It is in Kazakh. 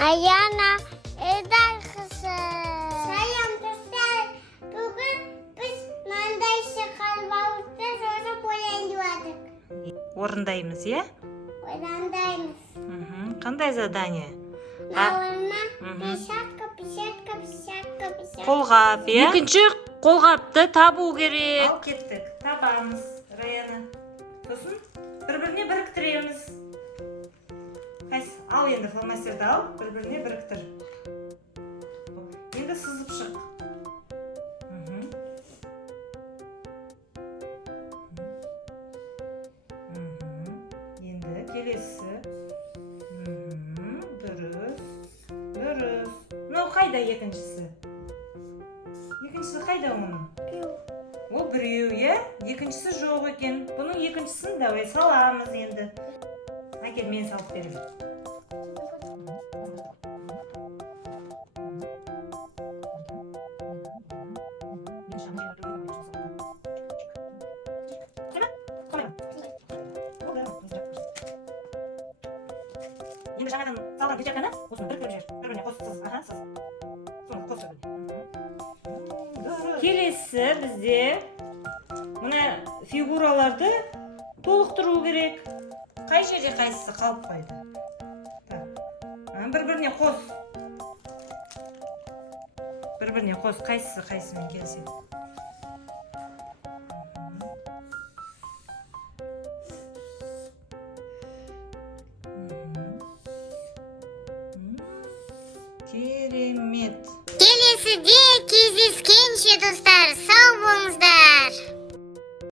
Ayana Eder kızı. Selam dostlar. Bugün biz manday şekerbalıkta sonra boyaydık. Орындаймыз, иә? Boyandayız. Қандай задание? Nalına pişatka. Қолғап, иә? Екінші қолғапты табу керек. Ал кеттік. Табамыз, Раяна. Сосын бір-біріне біріктіреміз. Қайсы? Ал енді фломастерді ал, бір-біріне біріктір. Енді сызып шық. Енді келесі. Дұрыс. Дұрыс. Мынау қайда екіншісі? Екіншісі қайда оның? Ол біреу, иә? Екіншісі жоқ екен. Бұның екіншісін давай саламыз енді. Әкел, мен салып беремін. Енді жаңадан салған печатканы осыны біріктіріп жібер. Бір-біріне қосып. Аха, сыз. Соны қосып. Келесі бізде мына фигураларды толықтыру керек. Қай жерде қайсысы қалып қойды? Бір-біріне қос. Бір-біріне қос. Қайсысы қайсымен келсе. Керемет. Келесіде кездескенше достар, сау болыңыздар.